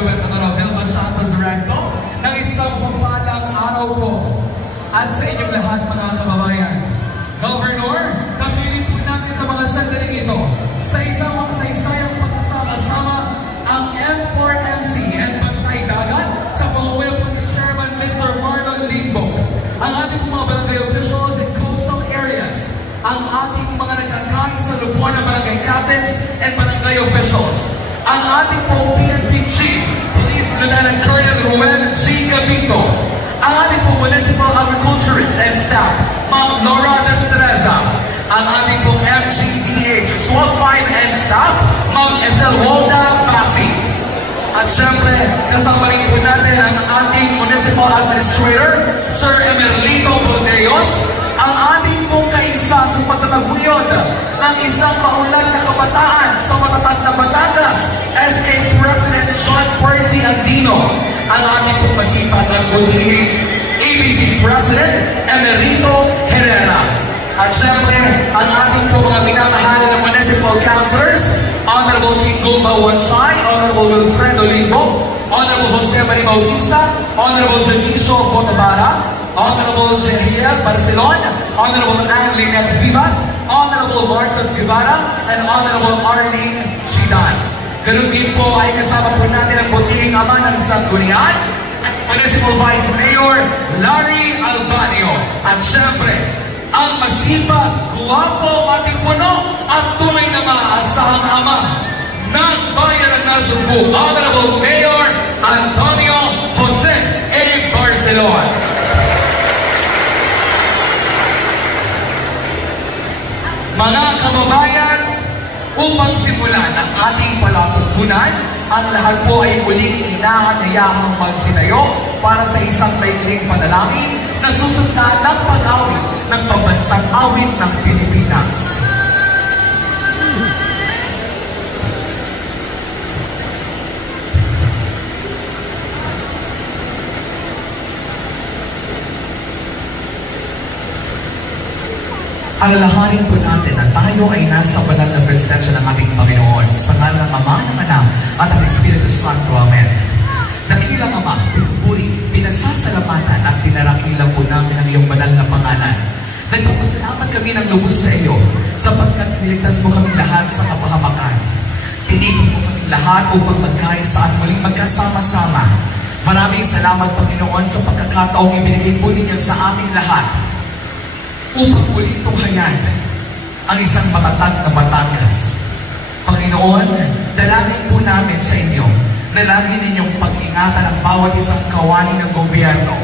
Gobernador Vilma Santos Recto ng isang mapalang araw po at sa inyong lahat mga kababayan. Governor, kapilin po natin sa mga sandaling ito sa isang makasaysayang pagkasama-sama ang M4MC and Bantay Dagat sa pamumuyo po ni Chairman Mr. Marlon Limbog, ang ating mga barangay officials in coastal areas, ang ating mga nagkakain sa lubuan ng barangay captains and barangay officials, ang ating pong PNP Chief, Police Lieutenant Colonel Ruel G. Gabito, ang ating pong municipal agriculturists and staff, Ma'am Laura Destreza, ang ating pong MGDH, SWAT 5 and staff, Ma'am Ethel Walda Basi. At syempre, kasama rin po natin ang ating municipal administrator, Sir Emerlito Boldeos, ang ating pong kaisa sa pagtataguyod ng isang maulag na kabataan sa matatag na Batangas, SK President John Percy Andino, ang ating pong masipag at bulihing ABC President Emerito Herrera. At syempre, ang ating pong mga minamahal na municipal councilors, Honorable Ingumba Wanchay, Honorable Wilfredo Limbo, Honorable Jose Marie Bautista, Honorable Janicio Cotabara, Honorable Jehiel Barcelon, Honorable Anne Lynette Vivas, Honorable Marcos Guevara, and Honorable Arlene Chidan. Ganun din po ay kasama po natin ang butihing ama ng Sanggunian, Municipal Vice Mayor Larry Albanio. At syempre, ang masipag, guwapo, matipuno at tunay na maaasahang ama ng bayan ng Nasugbu, Honorable Mayor Antonio Jose A. Barcelon. Mga kababayan, upang simulan ang ating palatuntunan, ang lahat po ay muling inaanyayahang magsitayo para sa isang maikling panalangin na susundan ng pag-awit ng pambansang awit ng Pilipinas. Alalahanin po natin na tayo ay nasa banal na presensya ng ating Panginoon sa ngalan ng Ama, ng Anak, at ng Espiritu Santo. Amen. Dakilang Ama, pinupuri, pinasasalamatan at pinarakilang po namin ang iyong banal na pangalan. Nagpapasalamat kami ng lubos sa iyo sapagkat niligtas mo kami lahat sa kapahamakan. Tinipon mo kami lahat upang magkaisa at muling magkasama-sama. Maraming salamat, Panginoon, sa pagkakataong ibinigay po ninyo sa aming lahat upang muling tunghayan ang isang matatag na Batangas. Panginoon, dalangin po namin sa inyo na lagi ninyong pag-ingatan ang bawat isang kawani ng gobyerno.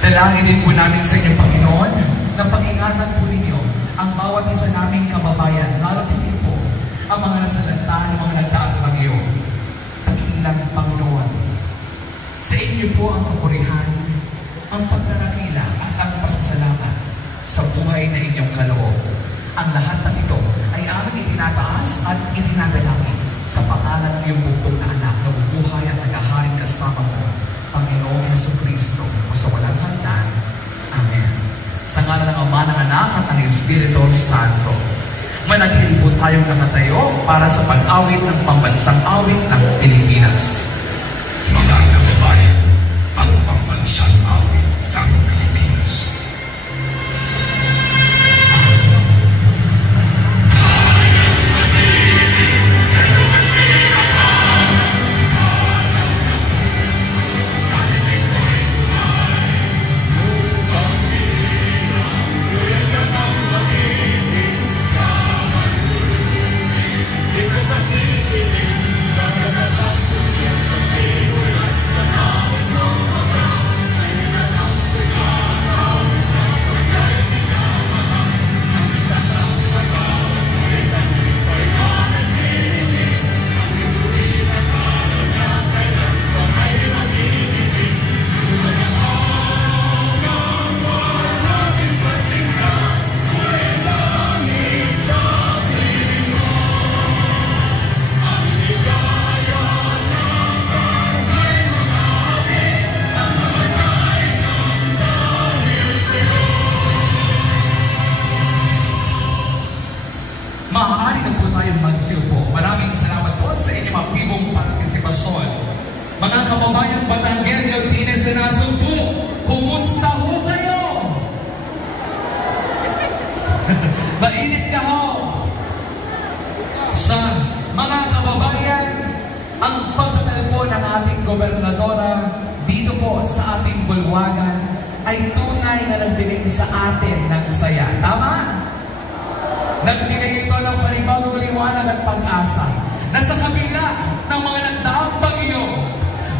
Dalangin din po namin sa inyo, Panginoon, na pag-ingatan po ninyo ang bawat isa naming kababayan, lalo din po ang mga nasalanta ng mga nagdaang bagyo. Takilang Panginoon, sa inyo po ang kapurihan, ang pagdarakila at ang pasasalamat sa buhay na inyong kaloob. Ang lahat ng ito ay aming itinataas at itinadalangin sa pangalan ng iyong buktong na anak na bubuhay at naghaharing kasama mo, Panginoong Jesucristo, o sa walang hanggan. Amen. Sa ngalan ng Ama, ng Anak, at ng Espiritu Santo, manatili po tayong nakatayo para sa pag-awit ng pambansang awit ng Pilipinas. Mga kababayan, ang pambansang awit ng Pilipinas. Sa kababayang Batangueño, Pines na Nasugbu, kumusta ho kayo? Mainit ka ho? Sa mga kababayan, ang pagtatalpo ng ating gobernadora dito po sa ating bulwagan ay tunay na nagbigay sa atin ng saya. Tama? Nagbigay ito ng panibagong liwanag at pag-asa na sa kabila ng mga nagdaang bagyo,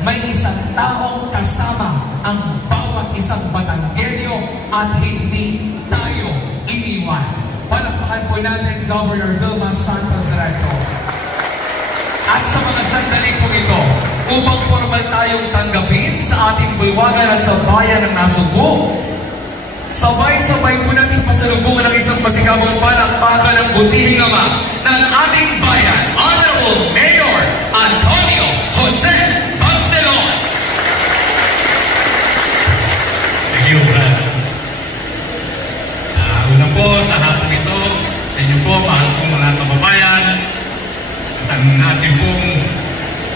may isang taong kasama ang bawat isang Batangueño at hindi tayo iniwan. Palakpakan po natin Governor Vilma Santos Recto. At sa mga sandali po ito, upang formal tayong tanggapin sa ating bulwagan at sa bayan ng Nasugbu, sabay-sabay po natin pasalubungan ng isang masigabong palakpakan ng butihing ama ng ating bayan, Honorable Mayor Antonio Jose Barcelon. Thank you, Brad. Una po sa hapon ito, sa inyo po, mahal po mga kababayan, at ang ating pong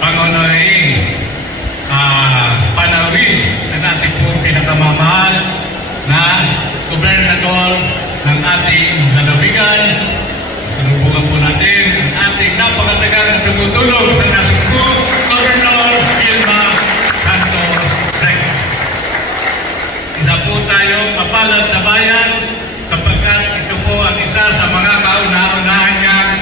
pangunaing panawin ng ating pong pinakamamahal na gobernador ng ating lalawigan. Sinubukan po natin ang ating napakatagang tumutulong sa Nasugbu, Governor Vilma Santos Recto. Isa po tayong mapalad na bayan sapagkat ito po ang isa sa mga kauna-unahan niyang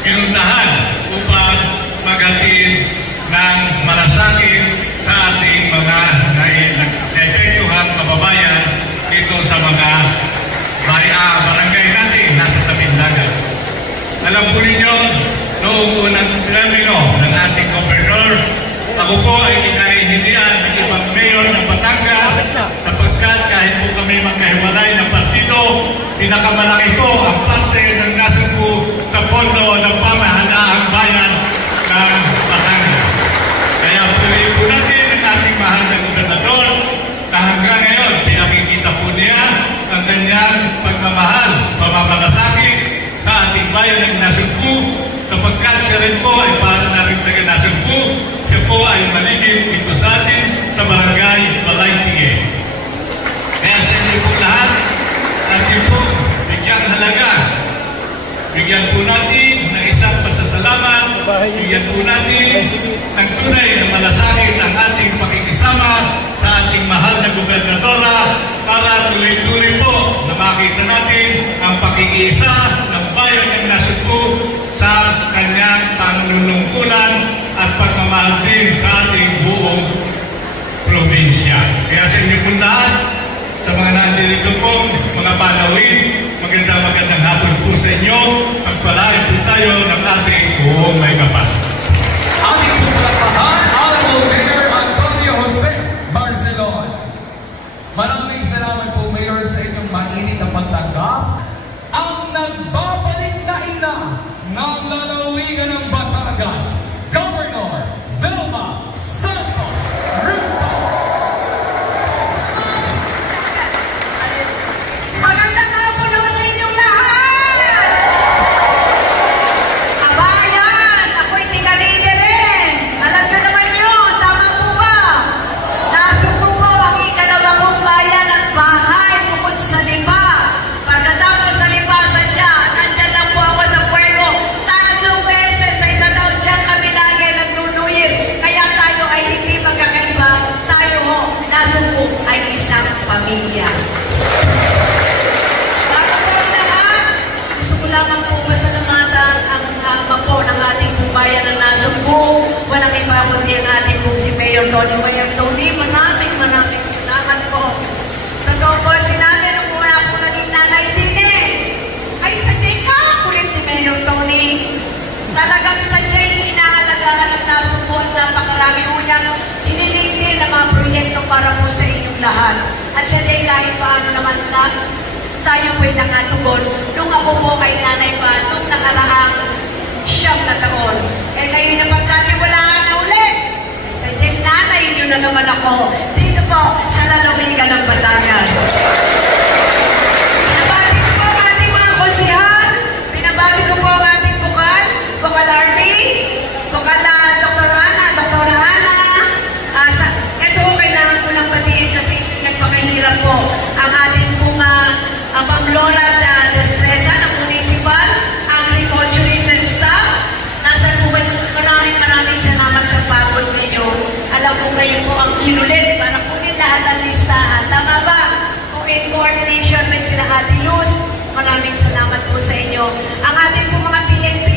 pinuntahan upang maghatid ng malasakit sa ating mga naepektuhang kababayan dito sa mga barangay natin nasa tabing dagat. Alam po ninyo, noong unang termino ng ating gobernador, ako po ay kinahihindihan ng ibang mayor ng Batangas sapagkat kahit po kami magkahiwalay ng partido, pinakamalaki po ang parte ng Nasugbu sa pondo ng pamahalahang bayan ng Batangas. Kaya puli po natin ang ating mahal na gobernador na hanggang ngayon pinakikita po niya ang kanyang pagmamahal, pamamalasakit sa ating bayan ng Nasugbu sapagkat siya rin po ay para na rin taga Nasugbu, siya po ay maligid dito sa atin sa barangay Balaytige. Kaya sa inyo po lahat, natin po bigyan halaga. Bigyan po natin ng isang pasasalamat, bigyan po natin ng tunay na malasakit ang ating pakikisama sa ating mahal na gobernadora para tuloy-tuloy po na makita natin ang pakikiisa ng bayan ng Nasugbu sa kanyang panunungkulan at pagmamahal din sa ating buong probinsya. Kaya sa inyo po lahat, sa mga nandito po, mga panawin, magandang hapon po sa inyo. Pagpalain po tayo ng ating buong may kapal. Ating pagpalakpakan, Honorable Mayor Antonio Jose Barcelon. Maraming salamat po, Mayor, sa inyong mainit na pagtanggap. Ang nagbabalik na ina ng lalawigan ng Batangas, Governor Vilma Santos Recto. Magandang hapon naman sa inyong lahat! Kabayan, ako'y tiga-leader rin. Alam nyo naman yun, tama po ba? Nasugbu po ang ikalawa kong bayan at bahay bukod sa Lipa. Pagkatapos sa Lipa, nandyan lang po ako sa Puego. 3 beses sa isa daw dyan kami lagi nagnunuyir. Kaya tayo ay hindi magkakaiba. Tayo ho, Nasugbu ay isang pamilya. Gusto ko lamang po pasalamatan ang ama po ng ating bayan ng Nasugbu. Walang iba kundi ang ating po si Mayor Tony. Mayor Tony, maraming salamat po. Totoo po, sinabi nung muna po naging nanay din eh. Ay, sadya'y kulit ni Mayor Tony. Talagang sadya'y inaalagaan ng Nasugbu at napakarami po niya. Hiniling din ang mga proyekto para po sa inyong lahat. At sadya'y kahit paano naman na tayo po'y nakatugon nung ako po ay nanay pa nung nakaraang 9 na taon. Eh ngayon na pagkatiwalaan na ulit, sadya'y nanay nyo na naman ako dito po sa lalawigan ng Batangas. Pinabati ko po ang ating mga konsihal, pinabati ko po ang ating Bukal RD, Bukal Dr. Ana, sa kinulit para kunin lahat ng listahan. Tama ba? Kung in coordination with sila Ate Luz, maraming salamat po sa inyo. Ang ating po mga PNP,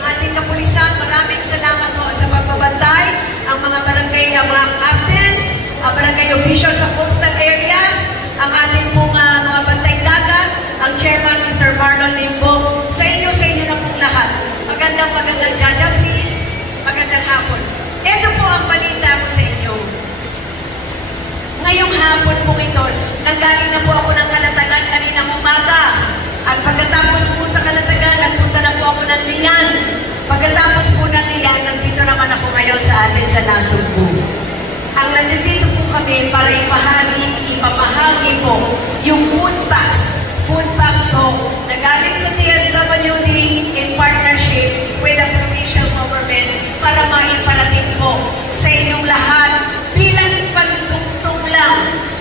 ang ating kapulisan, maraming salamat po sa pagbabantay, ang mga barangay, ang mga captains, ang barangay officials sa coastal areas, ang ating pong mga bantay dagat, ang chairman, Mr. Marlon Limbo, sa inyo na pong lahat. Magandang Jaja, please. Magandang hapon. Ito po ang balita ko sa inyo. Ngayong hapon po ito, nanggaling na po ako ng Kalatagan kaninang umaga. At pagkatapos po sa Kalatagan, nagpunta na po ako ng Lian. Pagkatapos po ng Lian, nandito naman ako ngayon sa atin sa Nasugbu. Ang nandito po kami para ipamahagi po yung food packs. Food packs so, nagaling sa DSWD in partnership with the provincial government para maiparating po sa inyong lahat bilang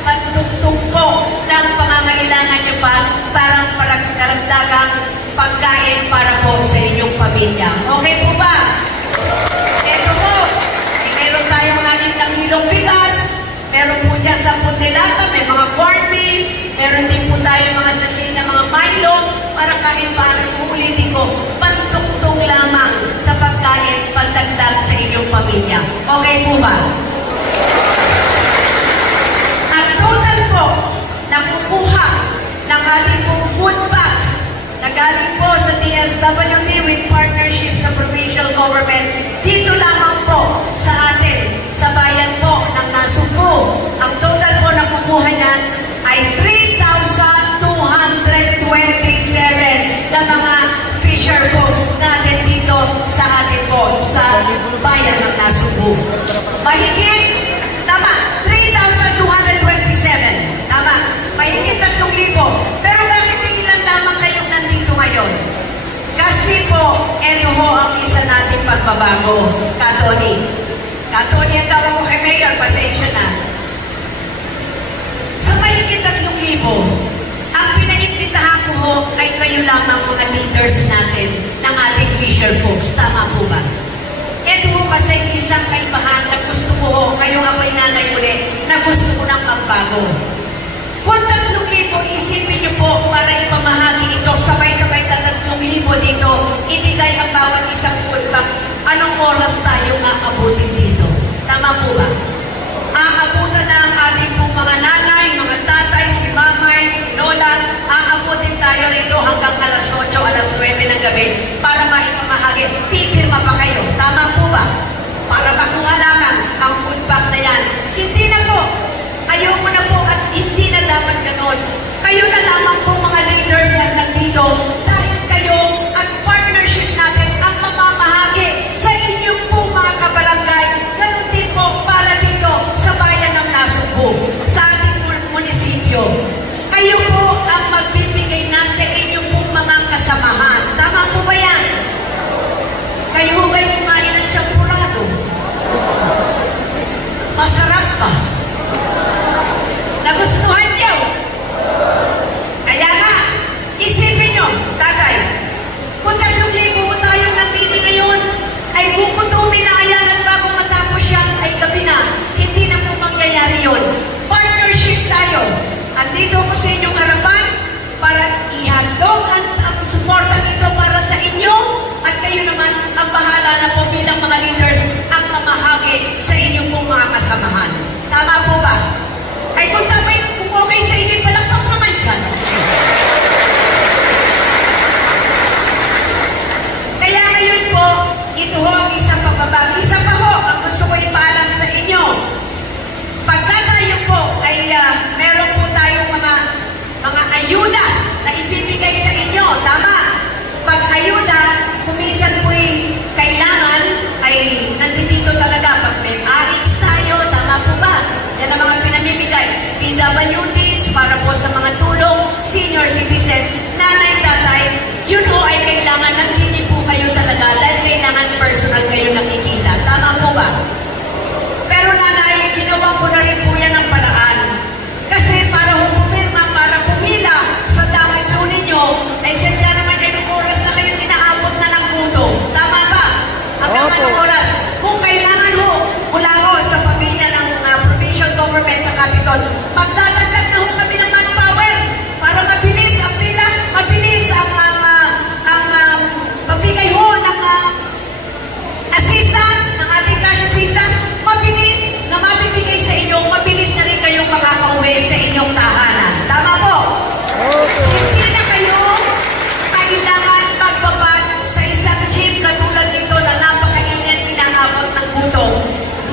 pagtugtog po ng pangangailangan niyo pa parang karagdagang pagkain para po sa inyong pamilya. Okay po ba? Ito po, meron tayong 6 kilong bigas, meron po dyan 10 delata, may mga corn meal, meron din po tayo mga sachet na mga Milo para kahit paano ulitin ko, pantugtog lamang sa pagkain, pagdagdag sa inyong pamilya. Okay po ba? Ang total po nakukuha ng ating pong food packs na galing po sa DSWD with partnership sa provincial government dito lamang po sa atin, sa bayan po ng Nasugbu. Ang total po nakukuha niyan ay 3,227 na mga fisher folks natin dito sa atin po, sa bayan ng Nasugbu. Mahigit, tama, 3,227. Tama, mahigit 3,000. Pero bakit ilan lamang kayong nandito ngayon? Kasi po, ito ho ang isa nating pagbabago. Katoni ang tawag ko kay Mayor, pasensya na. Sa mahigit 3,000, ang pinag-imbitahan ko ho ay kayo lamang mga leaders natin ng ating fisher folks. Tama po ba? Ito ho kasi isang kaibahan na gusto ko ho, ngayong ako'y nanay ulit, na gusto ko ng magbago. Kung 3,000, isipin niyo po para ipamahagi ito, sabay-sabay na 3,000 dito, ibigay ang bawat isang food pack. Anong oras tayo aabutin dito? Tama po ba? Aabutan na ang ating pong mga nanay, mga tatay, si mamay, si lola, aabutin tayo rito hanggang alas 8, alas 9 ng gabi para maipamahagi. Pipirma pa kayo. Tama po ba? Para makuha lamang ang food pack na yan. Hindi na po. Ayoko na po at hindi na dapat ganon. Kayo na lamang po mga leaders na nandito dahil kayo at partnership natin ang mamamahagi sa inyong po mga kabarangay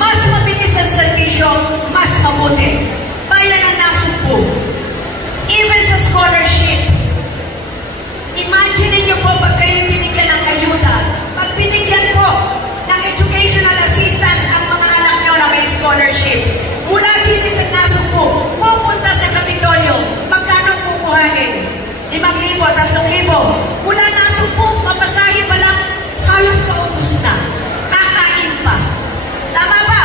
mas mabilis ang serbisyo, mas mabuti. Bayan ang nasumpo. Even sa scholarship, imagine niyo po pag kayo binigyan ng ayuda, pag binigyan po ng educational assistance ang mga anak nyo na may scholarship, mula din sa nasumpo, pupunta sa Kapitolyo, magkano kukuhanin? 5,000, 3,000. Mula nasumpo, mapasahin pa lang, halos paubos na. Kakain pa. Tama ba?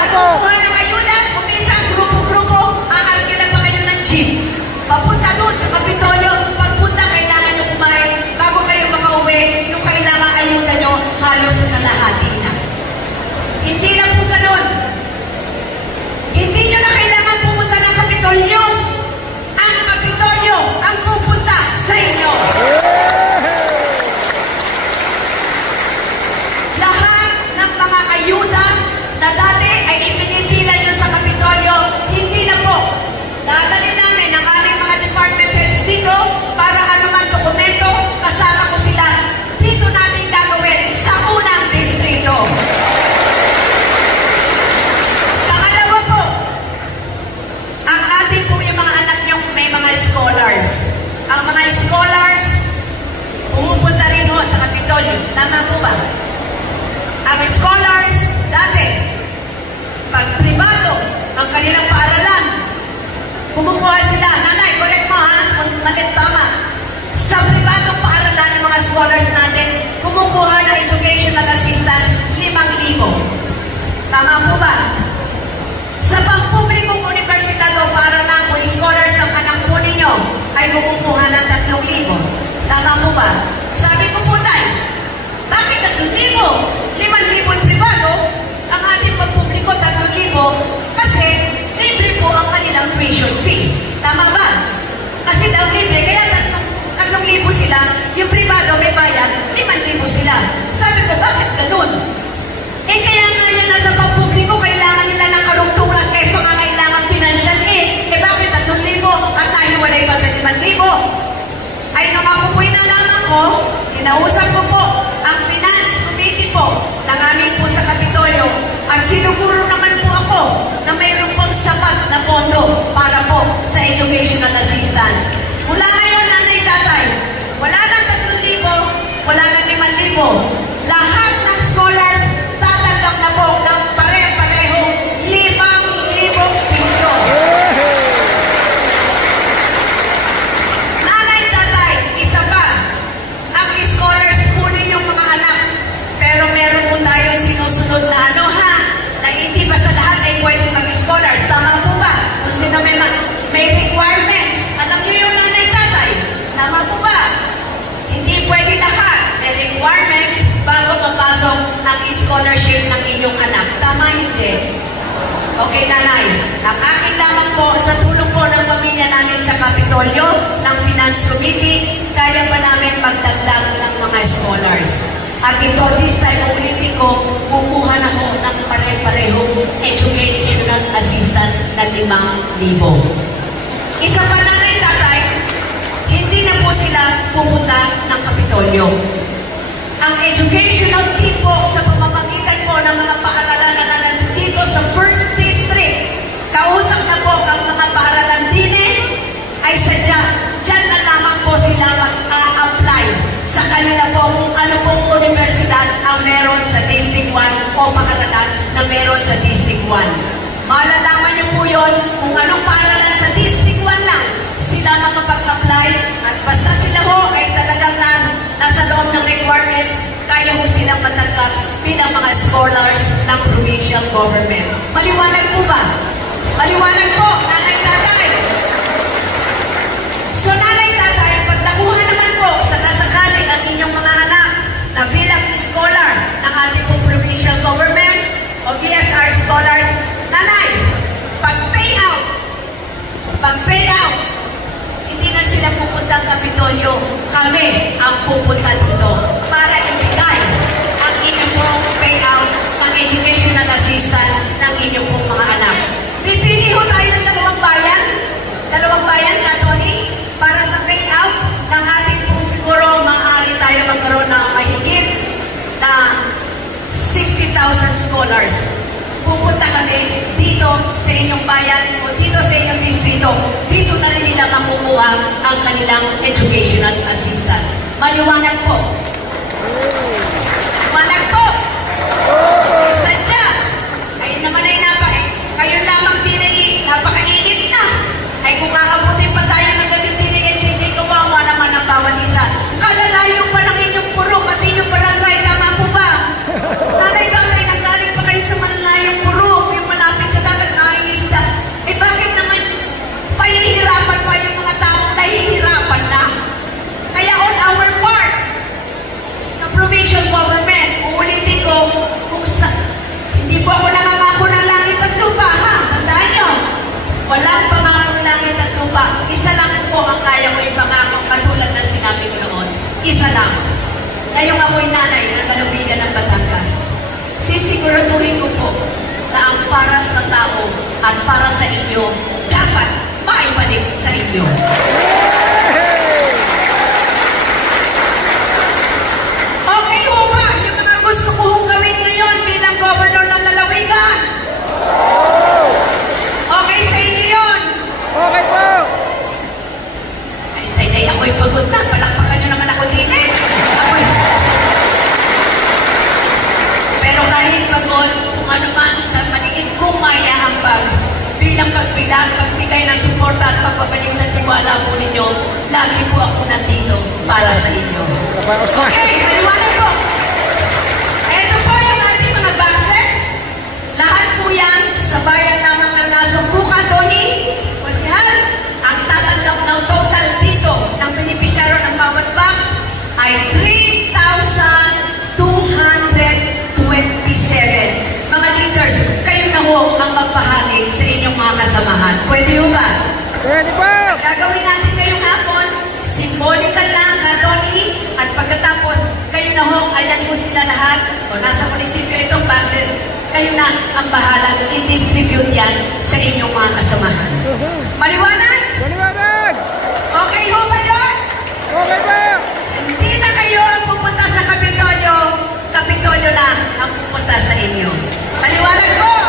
Ang kukuha ng ayuda, kumisang grupo-grupo, aarkila pa kayo ng jeep. Papunta doon sa Kapitolyo, pagpunta kailangan nyo kumain, bago kayo makauwi, yung kailangan ayuda nyo, halos kalahati na. Hindi na po ganun. Hindi nyo na kailangan pumunta ng Kapitolyo. Ang Kapitolyo ang pupunta sa inyo. Lahat ng mga ayuda na dati ay ipinipila nyo sa Kapitolyo, hindi na po. Dadali namin ang aming mga department heads dito para anuman dokumento, kasama ko sila. Dito natin gagawin sa unang distrito. Pangalawa po, ang ating po yung mga anak nyo may mga scholars. Ang mga scholars, pumupunta rin ho sa Kapitolyo. Tama po ba? Ang scholars, dati, pag privado ang kanilang paaralan, kumukuha sila. Nanay, correct mo ha? Kung malit, tama. Sa privadong paaralan ng mga scholars natin, kumukuha ng educational assistance 5,000. Tama po ba? Sa pangpublikong universidad o paaralan kung scholars ang anak po ninyo, ay kumukuha ng 3,000. Tama po ba? Sabi ko po tayo, bakit 3,000? 5,000 privado, ang ating pagpubliko 3,000 kasi libre po ang kanilang tuition fee. Tama ba? Kasi daw libre, kaya 3,000 sila, yung privado may bayad, 5,000 sila. Sabi ko, bakit ganun? Eh kaya nga yan nasa pagpubliko, kailangan nila ng kalungturan kahit pangangailangan financial aid. Eh bakit 3,000 at tayo walay pa sa 5,000? Ay nung ako po'y nalaman ko, kinausap ko po ang finance committee po ng aming po sa Kapitolyo at sinuguro naman po ako na mayroon pong sapat na pondo para po sa educational assistance. Mula ngayon, nanay tatay, wala nang 3,000, wala nang 5,000. Lahat ng scholars tatanggap na po ng pare-parehong 5,000 piso. Nanay tatay, isa pa, ang scholars kunin yung mga anak. Pero meron po tayo sinusunod na ano ha, na hindi basta lahat ay pwedeng mag-scholars. Tama po ba? Kung sino may requirements. Alam niyo yung nanay tatay. Tama po ba? Hindi pwede lahat. May requirements bago mapasok ang scholarship ng inyong anak. Tama hindi? Okay, nanay. Ang akin lamang po, sa tulong po ng pamilya namin sa Kapitolyo, ng Finance Committee, kaya pa namin magdagdag ng mga scholars. At ito, this time ulitin ko, kukuha na ko ng pare-parehong educational assistance na 5,000. Isa pa nanay tatay, hindi na po sila pupunta ng Kapitolyo. Ang educational team po sa pamamagitan po ng mga paaralan na nandito sa First District, kausap na po ang mga paaralan din ay sadya, dyan na lamang po sila mag-a-apply sa kanila po kung ano pong universidad ang meron sa District 1 o paaralan na meron sa District 1. Malalaman niyo po yun kung anong paaralan sa District 1 lang sila makapag-apply at basta sila ho ay talagang nasa loob ng requirements, kaya ho silang matanggap bilang mga scholars ng provincial government. Maliwanag po ba? Maliwanag po, nanay tatay. So nanay tatay, pag nakuha naman po sa nasakali ang inyong mga anak na bilang scholar ng ating pong provincial government o BSR scholars, nanay, pag-pay out, hindi na sila pupunta sa Kapitolyo. Kami ang pupunta dito para ibigay ang inyong pong payout, ang educational assistance ng inyong pong mga anak. Pipili ho tayo ng dalawang bayan, Katoni, para sa payout ng ating pong siguro maaari tayo magkaroon ng mahigit na 60,000 scholars. pupunta kami dito sa inyong bayan o dito sa inyong distrito. Dito na rin nila makukuha ang kanilang educational assistance. Maliwanag po. Maliwanag po. Sadya. Ayun naman ay kayo lamang pinili. Napakainit na. Ay kung kakabutin pa tayo ng gabi din ay SCJ, kawawa naman ang bawat isa. Kalalayo pa ng inyong purok at inyong barangay. Tama po ba? Nanay-tatay, nanggaling pa kayo sa malalayong purok, yung malapit sa dagat na isda. Eh bakit naman pahihirapan pa yung mga taong nahihirapan na? Kaya on our part, sa provincial government, uulitin ko, hindi po ako nangangako ng langit at lupa, ha? Tandaan nyo, walang pangako ng langit at lupa. Isa lang po ang kaya ko yung pangako, katulad na sinabi ko noon. Isa lang. Ngayong ako'y nanay ng Lalawigan ng Batangas. Sisiguraduhin ko po na ang para sa tao at para sa inyo dapat maibalik sa inyo. Okay ho ba yung mga gusto ko hong gawin ngayon bilang governor ng Lalawigan? Okay sa inyo yun? Okay po! Ay, say, ako'y pagod na. Palakpakan nyo naman ako din eh. Pero kahit pagod, kung ano man sa maliit kong mayaambag, bilang pagbigay ng suporta at pagbabalik sa tiwala po ninyo, lagi po ako nandito para sa inyo. Okay, maliwanag po. Ito po yung ating mga boxes. Lahat po yan sa bayan lamang ng nasumbukan, Tony. Kusihal, ang tatanggap ng total dito ng beneficiary ng bawat box ay 3,227. Mga leaders, kayo na ho ang magbahagi sa inyong mga kasamahan. Pwede ho ba? Pwede po! Gagawin natin ngayong hapon, symbolical lang, Tony, at pagkatapos, kayo na ho, ayan po sila lahat, o nasa munisipyo itong boxes, kayo na ang bahala i-distribute yan sa inyong mga kasamahan. Maliwanag? Maliwanag! Okay ho ba doon? Okay po! Hindi na kayo ang pupunta sa Kapitolyo, Kapitolyo na ang pupunta sa inyo. Maliwanag po!